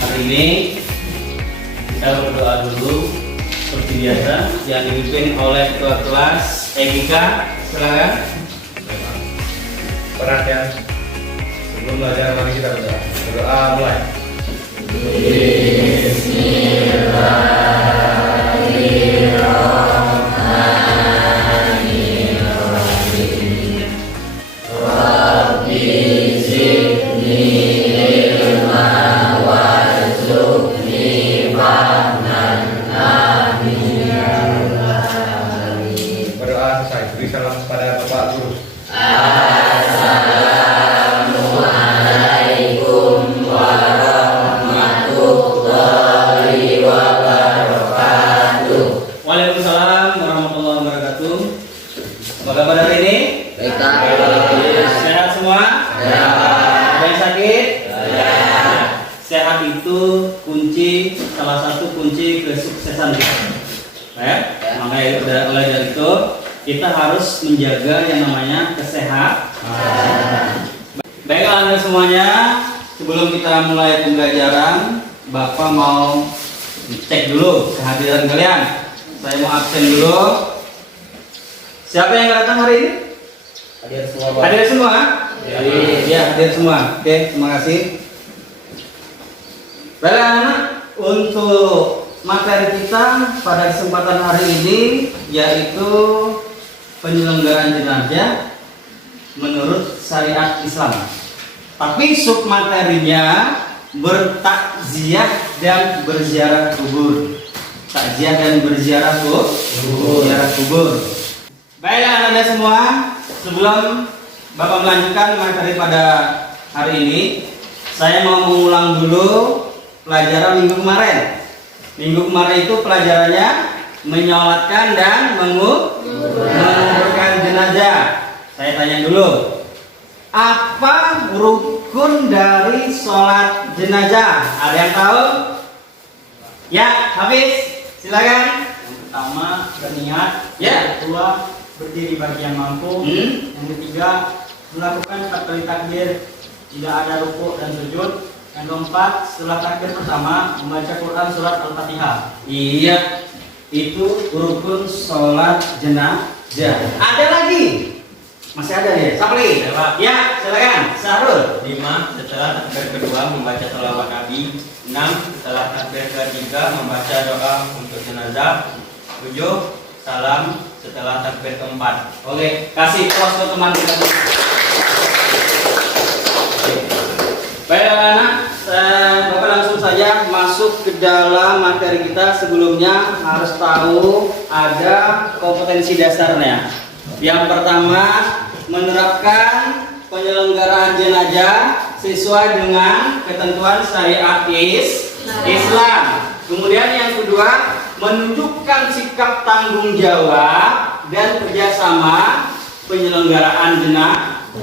hari ini kita berdoa dulu seperti biasa yang dipimpin oleh ketua kelas Egika. Silakan. Perhatian, sebelum belajar mari kita berdoa. Berdoa mulai. Berdoa selesai. Beri salam kepada Bapak Guru. Waalaikumsalam warahmatullahi wabarakatuh. Apa kabar hari ini? Sehat semua? Ada yang sakit? Sehat itu salah satu kunci kesuksesan kita. Makanya oleh dari itu kita harus menjaga yang namanya kesehatan. Baik Anda semuanya, sebelum kita mulai pembelajaran, Bapak mau cek dulu kehadiran kalian. Saya mau absen dulu. Siapa yang datang hari ini? Hadir semua, Pak. Hadir semua? Ya. Hadir semua. Oke, terima kasih. Baik anak, untuk materi kita pada kesempatan hari ini yaitu penyelenggaraan jenazah menurut syariat Islam. Tapi submaterinya bertakziah dan berziarah kubur. Takziah dan berziarah kubur. Baiklah Anda semua, sebelum Bapak melanjutkan materi pada hari ini, saya mau mengulang dulu pelajaran minggu kemarin. Minggu kemarin itu pelajarannya menyolatkan dan menguburkan jenazah. Saya tanya dulu, apa rukun dari sholat jenazah? Ada yang tahu? Ya, Hafiz, silakan. Yang pertama berniat, Ya. yang kedua berdiri bagi yang mampu, yang ketiga melakukan 4 kali takbir, tidak ada rukuk dan sujud, yang keempat setelah takbir pertama membaca Quran surat Al-Fatihah. Iya, itu rukun sholat jenazah. Ada lagi? Masih ada ya? Siapa lagi? Ya, silakan. Sahrul. 5. Setelah takbir kedua membaca sholawat Nabi. 6. Setelah takbir ketiga membaca doa untuk jenazah. 7. Salam setelah takbir keempat. Oke, kasih pos ke teman kita. Baik anak-anak, Bapak langsung saja masuk ke dalam materi kita. Sebelumnya harus tahu ada kompetensi dasarnya. Yang pertama, menerapkan penyelenggaraan jenazah sesuai dengan ketentuan syariat Islam. Kemudian yang kedua, menunjukkan sikap tanggung jawab dan kerjasama penyelenggaraan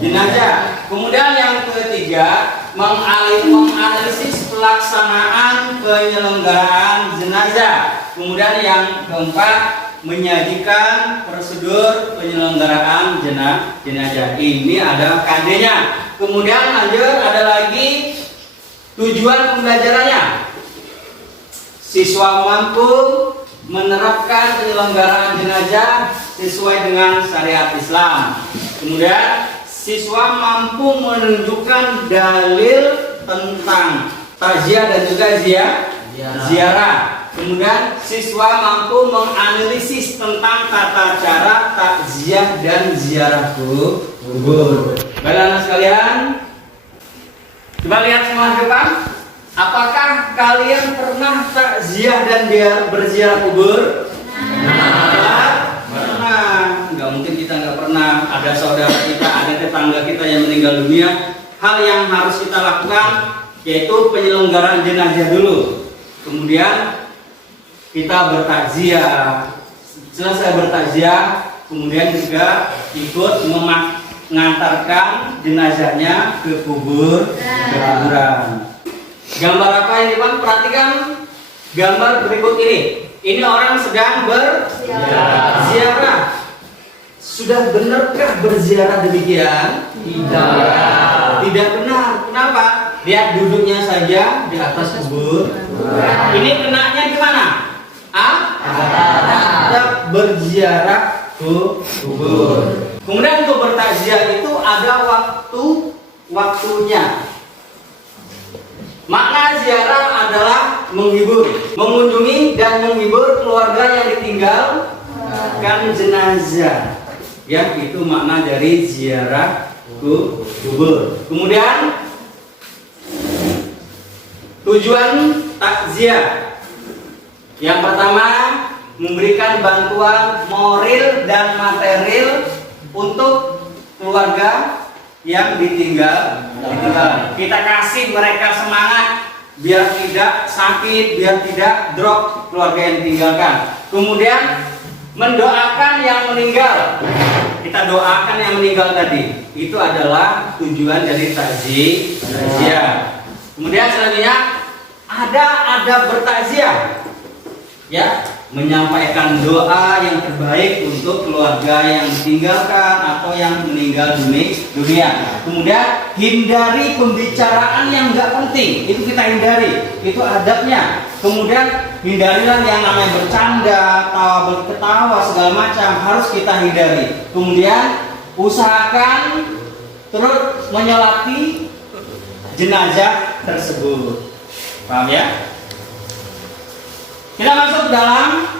jenazah. Kemudian yang ketiga, menganalisis pelaksanaan penyelenggaraan jenazah. Kemudian yang keempat, menyajikan prosedur penyelenggaraan jenazah. Ini ada KD-nya. Kemudian lanjut ada lagi tujuan pembelajarannya. Siswa mampu menerapkan penyelenggaraan jenazah sesuai dengan syariat Islam. Kemudian siswa mampu menunjukkan dalil tentang takziah dan juga ziarah. Kemudian siswa mampu menganalisis tentang tata cara takziah dan ziarah kubur. Baiklah anak sekalian, coba lihat semua ke depan. Apakah kalian pernah takziah dan berziarah kubur? Pernah. Nggak mungkin kita nggak pernah. Ada saudara kita, ada tetangga kita yang meninggal dunia. Hal yang harus kita lakukan yaitu penyelenggaraan jenazah dulu. Kemudian kita bertakziah. Selesai bertakziah, kemudian juga ikut mengantarkan jenazahnya ke kuburan. Gambar apa ini Bang? Perhatikan gambar berikut ini. Ini orang sedang berziarah. Sudah benarkah berziarah demikian? Tidak. Tidak benar. Kenapa? Lihat duduknya saja di atas kubur. Ini kenanya di mana? Adab berziarah ke kubur. Kemudian untuk bertakziah itu ada waktunya. Makna ziarah adalah menghibur, mengunjungi dan menghibur keluarga yang ditinggalkan jenazah. Ya, itu makna dari ziarah ke kubur. Kemudian tujuan takziah. Yang pertama, memberikan bantuan moral dan material untuk keluarga yang ditinggal. Kita kasih mereka semangat biar tidak sakit, biar tidak drop keluarga yang ditinggalkan. Kemudian mendoakan yang meninggal. Kita doakan yang meninggal tadi. Itu adalah tujuan dari takziah. Kemudian selanjutnya ada adab bertakziah. Ya, menyampaikan doa yang terbaik untuk keluarga yang ditinggalkan atau yang meninggal dunia. Kemudian hindari pembicaraan yang nggak penting, itu kita hindari, itu adabnya. Kemudian hindarilah yang namanya bercanda, ketawa segala macam harus kita hindari. Kemudian usahakan terus menyolati jenazah tersebut. Paham ya? Kita masuk ke dalam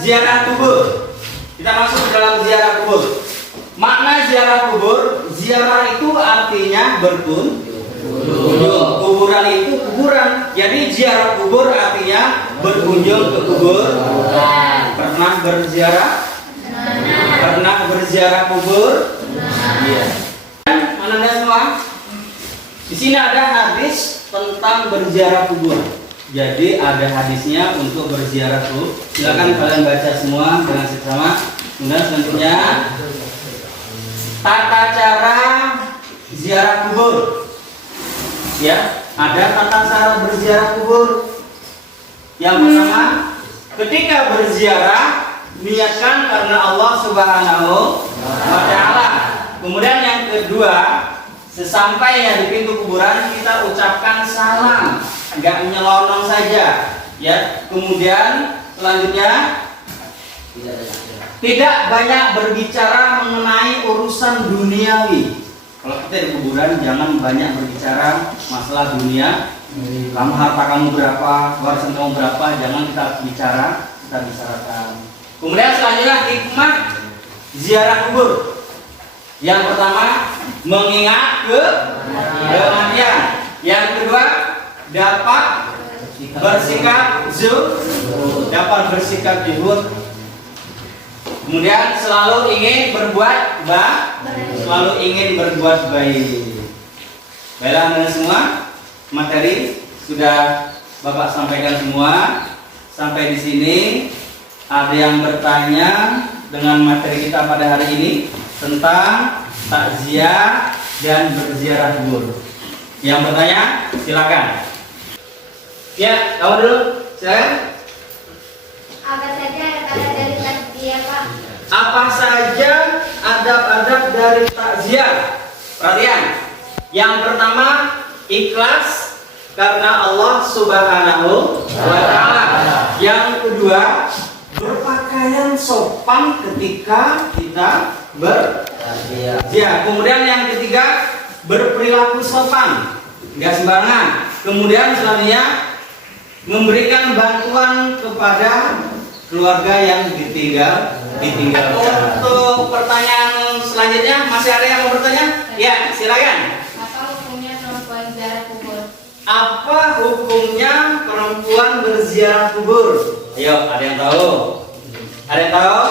ziarah kubur. Kita masuk ke dalam ziarah kubur. Makna ziarah kubur, ziarah itu artinya berkunjung. Kuburan itu kuburan. Jadi ziarah kubur artinya berkunjung ke kubur. Pernah berziarah? Pernah berziarah kubur? Iya. Anda semua? Di sini ada hadis tentang berziarah kubur. Jadi ada hadisnya untuk berziarah kubur. Silakan kalian baca semua dengan seksama. Kemudian selanjutnya tata cara ziarah kubur. Ya, ada tata cara berziarah kubur. Yang pertama, ketika berziarah niatkan karena Allah Subhanahu wa taala. Kemudian yang kedua, sesampainya di pintu kuburan kita ucapkan salam, enggak menyelonong saja, ya. Kemudian selanjutnya tidak banyak berbicara mengenai urusan duniawi. Kalau kita di kuburan jangan banyak berbicara masalah dunia. Kamu harta kamu berapa, warisan kamu berapa, jangan kita bicarakan. Kemudian selanjutnya hikmah ziarah kubur. Yang pertama, mengingat kematian. Yang kedua, dapat bersikap zuhud. Kemudian selalu ingin berbuat baik. Baiklah Anda semua, materi sudah Bapak sampaikan semua. Sampai di sini ada yang bertanya dengan materi kita pada hari ini tentang takziah dan berziarah kubur. Yang bertanya silakan. Ya, kamu dulu. Silakan. Apa saja adab dari takziah, Pak? Apa saja adab-adab dari takziah? Perhatian. Yang pertama, ikhlas karena Allah Subhanahu wa taala. Yang kedua, berpakaian sopan ketika kita bertakziah. Kemudian yang ketiga, berperilaku sopan, enggak sembarangan. Kemudian selanjutnya memberikan bantuan kepada keluarga yang ditinggalkan. Untuk pertanyaan selanjutnya masih ada yang mau bertanya? Ya, silakan. Apa hukumnya perempuan ziarah kubur? Apa hukumnya perempuan berziarah kubur? Ayo, ada yang tahu? Ada yang tahu?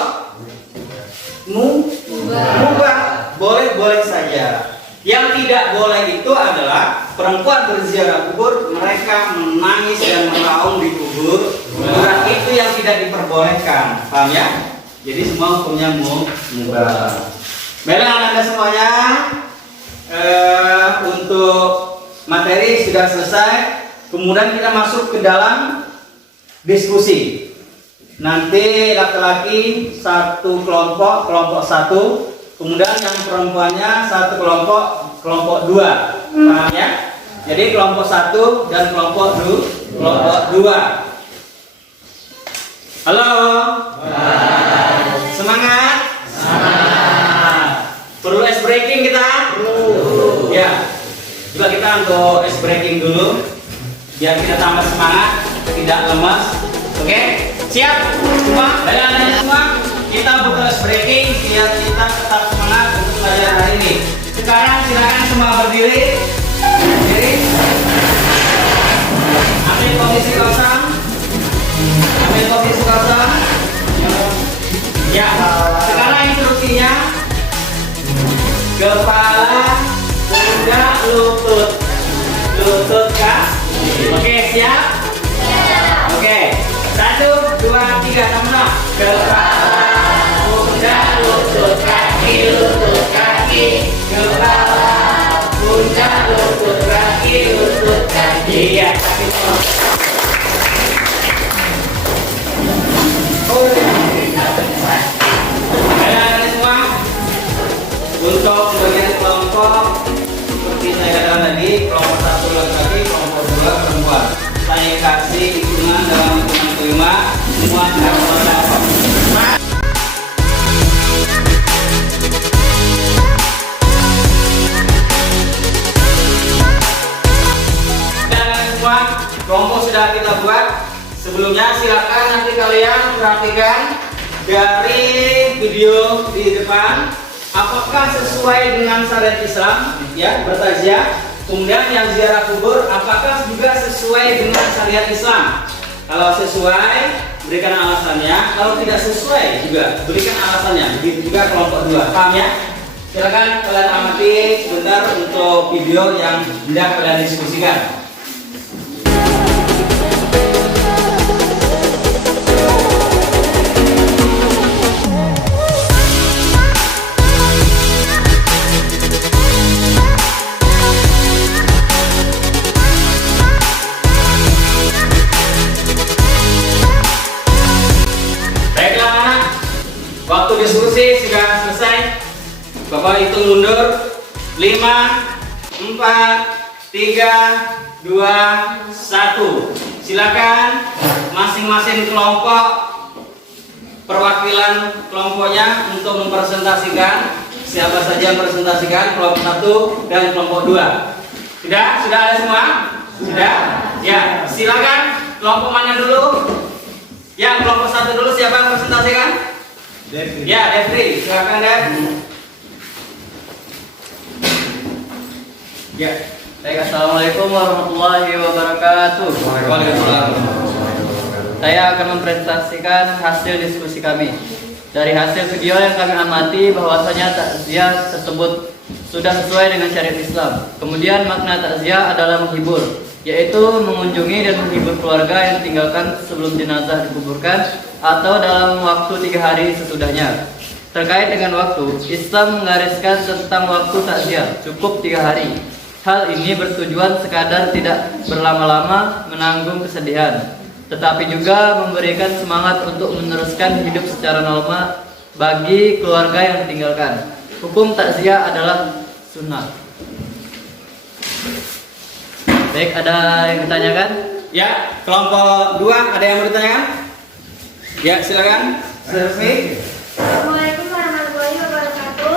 Mubah. Boleh saja. Yang tidak boleh itu adalah perempuan berziarah kubur, mereka menangis dan meraung di kubur. Kuburan itu yang tidak diperbolehkan. Paham ya? Jadi semua hukumnya mubah. Baiklah Anda semuanya, untuk materi sudah selesai. Kemudian kita masuk ke dalam diskusi. Nanti laki-laki satu kelompok satu. Kemudian yang perempuannya satu kelompok dua. Paham ya? Jadi kelompok 1 dan kelompok 2. Halo. Semangat. Perlu ice breaking kita? Perlu. Ya. Coba kita untuk ice breaking dulu biar kita tambah semangat, tidak lemas. Oke? Siap? Semua? Ayo semua. Kita butuh ice breaking biar kita tetap semangat untuk belajar hari ini. Sekarang silakan semua berdiri. Berdiri. Ambil posisi kosong. Ambil posisi kosong. Ya. Sekarang instruksinya. Kepala, pundak, lutut. Lutut kaki. Oke, siap? Oke. 1, 2, 3, sama-sama. Kepala, pundak, lutut kaki, lutut kaki. Kepala, pundak, lutut kaki, lutut kaki. Ya, kaki semua. Ayo semua. Untuk bagian kelompok seperti saya katakan tadi, kelompok 1 laki-laki, kelompok 2 perempuan. Saya kasih hitungan dalam hitungan kelima, semua harus melakukan. Dan semua kelompok sudah kita buat. Sebelumnya silakan nanti kalian perhatikan dari video di depan. Apakah sesuai dengan syariat Islam, ya, bertaziah. Kemudian yang ziarah kubur, apakah juga sesuai dengan syariat Islam? Kalau sesuai, berikan alasannya. Kalau tidak sesuai juga berikan alasannya. Begitu juga kelompok 2. Paham ya? Silakan kalian amati sebentar untuk video yang hendak kalian diskusikan. Waktu diskusi sudah selesai. Bapak hitung mundur. 5, 4, 3, 2, 1. Silakan masing-masing kelompok, perwakilan kelompoknya untuk mempresentasikan siapa saja yang presentasikan, kelompok 1 dan kelompok 2. Sudah? Sudah ada semua? Sudah? Ya, silakan kelompok mana dulu? Ya, kelompok 1 dulu, siapa yang presentasikan? Devri. Ya, Devri, silakan Dev. Ya. Baik, assalamualaikum warahmatullahi wabarakatuh. Waalaikumsalam. Saya akan mempresentasikan hasil diskusi kami. Dari hasil video yang kami amati bahwasanya takziah tersebut sudah sesuai dengan syariat Islam. Kemudian makna takziah adalah menghibur, yaitu mengunjungi dan menghibur keluarga yang ditinggalkan sebelum jenazah dikuburkan atau dalam waktu 3 hari sesudahnya. Terkait dengan waktu, Islam menggariskan tentang waktu takziah cukup 3 hari. Hal ini bertujuan sekadar tidak berlama-lama menanggung kesedihan, tetapi juga memberikan semangat untuk meneruskan hidup secara normal bagi keluarga yang ditinggalkan. Hukum takziah adalah sunnah. Baik, ada yang ditanyakan? Ya, kelompok 2 ada yang mau ditanyakan? Ya, silakan. Servi. Assalamualaikum warahmatullahi wabarakatuh.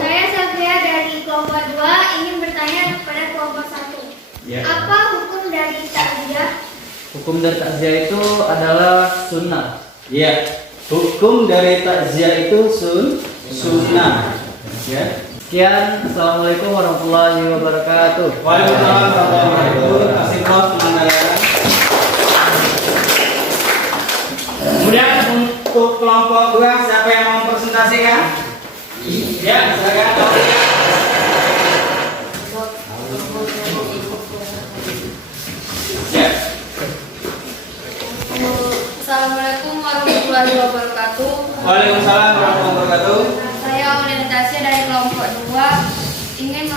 Saya Satria dari kelompok 2 ingin bertanya kepada kelompok 1. Ya. Apa hukum dari takziah? Hukum dari takziah itu adalah sunnah. Ya. Hukum dari takziah itu sunnah. Ya. Sekian, assalamualaikum warahmatullahi wabarakatuh. Waalaikumsalam warahmatullahi wabarakatuh. Kasih pros teman kalian. Kemudian untuk kelompok 2 siapa yang mau presentasikan? Ya, silakan. Ya. Assalamualaikum warahmatullahi wabarakatuh. Waalaikumsalam warahmatullahi wabarakatuh. Saya Aulia Natasha dari kelompok 2 ingin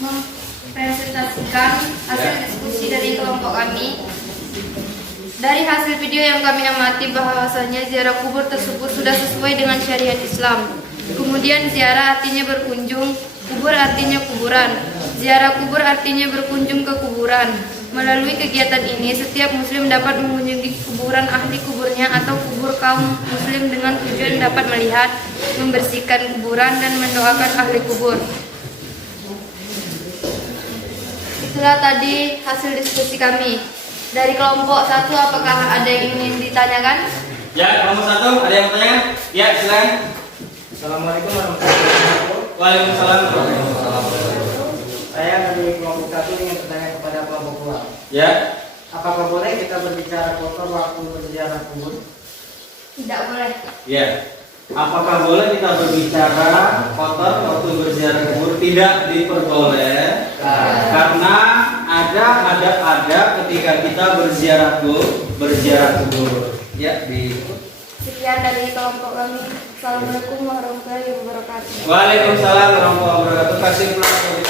mempresentasikan hasil diskusi dari kelompok kami. Dari hasil video yang kami amati bahwasanya ziarah kubur tersebut sudah sesuai dengan syariat Islam. Kemudian ziarah artinya berkunjung Kubur artinya kuburan. Ziarah kubur artinya berkunjung ke kuburan. Melalui kegiatan ini, setiap muslim dapat mengunjungi kuburan ahli kuburnya atau kubur kaum muslim dengan tujuan dapat melihat, membersihkan kuburan, dan mendoakan ahli kubur. Itulah tadi hasil diskusi kami. Dari kelompok 1, apakah ada yang ingin ditanyakan? Ya, kelompok 1 ada yang bertanya? Ya, silakan. Assalamualaikum warahmatullahi wabarakatuh. Waalaikumsalam warahmatullahi wabarakatuh. Saya dari kelompok 1 ingin bertanya kepada kelompok 2. Ya. Apakah boleh kita berbicara kotor waktu berziarah kubur? Tidak boleh. Ya. Apakah boleh kita berbicara kotor waktu berziarah kubur? Tidak diperbolehkan. Karena ada ketika kita berziarah kubur. Ya, di Sekian dari kelompok kami. Assalamualaikum warahmatullahi wabarakatuh. Waalaikumsalam warahmatullahi wabarakatuh. Kasih pulang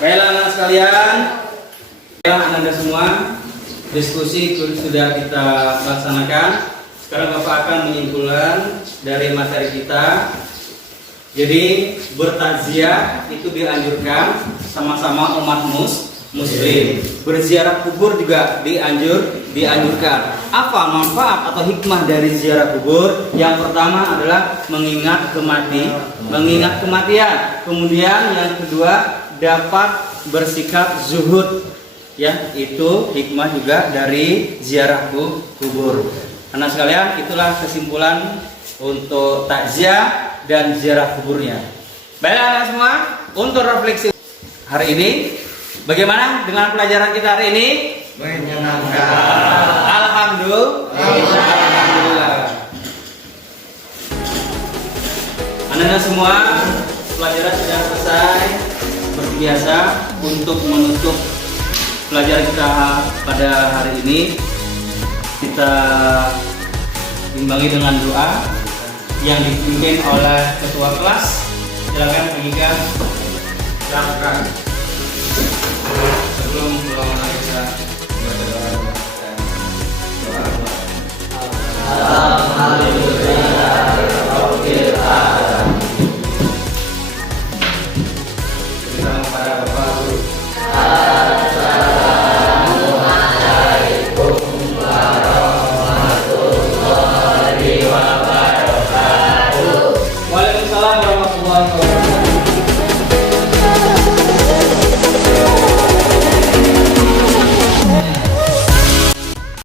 baiklah anak sekalian, Anda semua, diskusi sudah kita laksanakan. Sekarang Bapak akan menyimpulkan dari materi kita. Jadi bertakziah itu dianjurkan sama-sama umat muslim. Berziarah kubur juga dianjurkan. Apa manfaat atau hikmah dari ziarah kubur? Yang pertama adalah mengingat kematian. Kemudian yang kedua dapat bersikap zuhud. Ya, itu hikmah juga dari ziarah kubur. Anak sekalian, itulah kesimpulan untuk takziah dan ziarah kuburnya. Baiklah anak semua, untuk refleksi hari ini, bagaimana dengan pelajaran kita hari ini? Menyenangkan. Alhamdulillah. Anak-anak semua, pelajaran sudah selesai. Seperti biasa, untuk menutup pelajaran kita pada hari ini, kita imbangi dengan doa yang dipimpin oleh ketua kelas. Silakan bagikan. Silakan. Sebelum melakukan kita baca doa dan doa. Alhamdulillah rabbil alamin. Kita kepada Bapak Guru. Assalamualaikum warahmatullahi wabarakatuh. Waalaikumsalam warahmatullahi wabarakatuh.